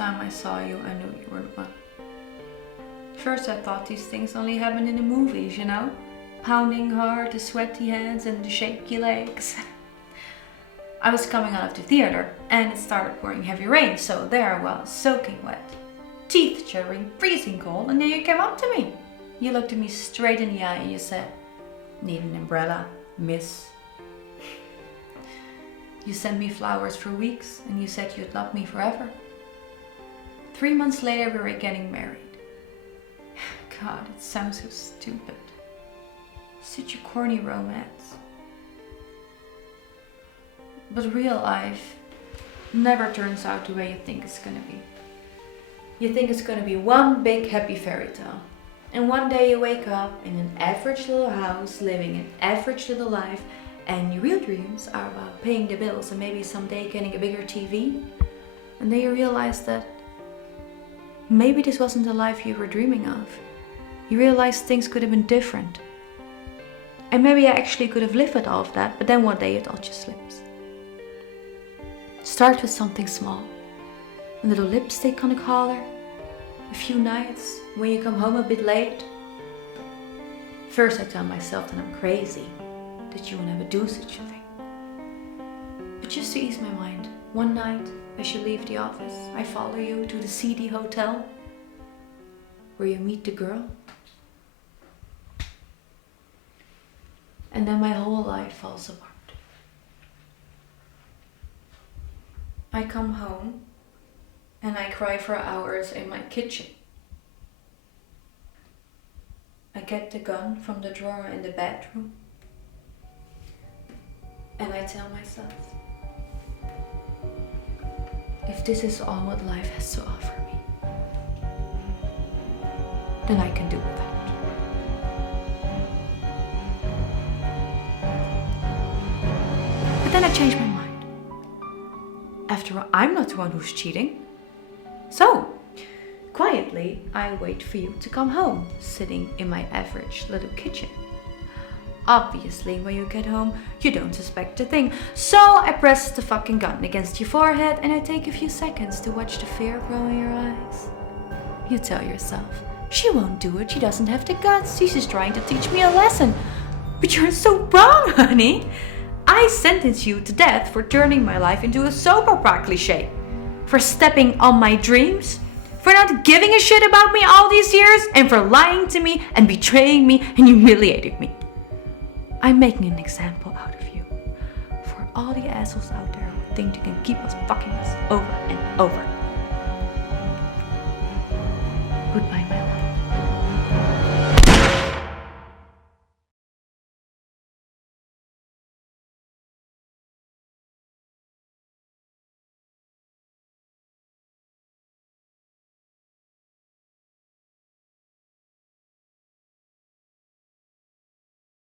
time I saw you, I knew you were the one. First I thought these things only happen in the movies, you know? Pounding hard, the sweaty hands and the shaky legs. I was coming out of the theater and it started pouring heavy rain, so there I was, soaking wet. Teeth chattering, freezing cold, and then you came up to me. You looked at me straight in the eye and you said, "Need an umbrella, miss?" You sent me flowers for weeks and you said you'd love me forever. 3 months later we were getting married. God, it sounds so stupid. Such a corny romance. But real life never turns out the way you think it's gonna be. You think it's gonna be one big happy fairy tale. And one day you wake up in an average little house, living an average little life, and your real dreams are about paying the bills and maybe someday getting a bigger TV. And then you realize that maybe this wasn't the life you were dreaming of. You realize things could have been different. And maybe I actually could have lived with all of that, but then one day it all just slips. Start with something small. A little lipstick on a collar. A few nights when you come home a bit late. First I tell myself that I'm crazy, that you will never do such a thing. But just to ease my mind, one night as you leave the office, I follow you to the seedy hotel where you meet the girl. And then my whole life falls apart. I come home and I cry for hours in my kitchen. I get the gun from the drawer in the bedroom and I tell myself, if this is all what life has to offer me, then I can do without. But then I changed my mind. After all, I'm not the one who's cheating. So, quietly, I wait for you to come home, sitting in my average little kitchen. Obviously, when you get home, you don't suspect a thing. So I press the fucking gun against your forehead and I take a few seconds to watch the fear grow in your eyes. You tell yourself, she won't do it, she doesn't have the guts, she's just trying to teach me a lesson. But you're so wrong, honey. I sentence you to death for turning my life into a soap opera cliché. For stepping on my dreams. For not giving a shit about me all these years. And for lying to me and betraying me and humiliating me. I'm making an example out of you. For all the assholes out there who think they can keep us fucking us over and over. Goodbye, my love.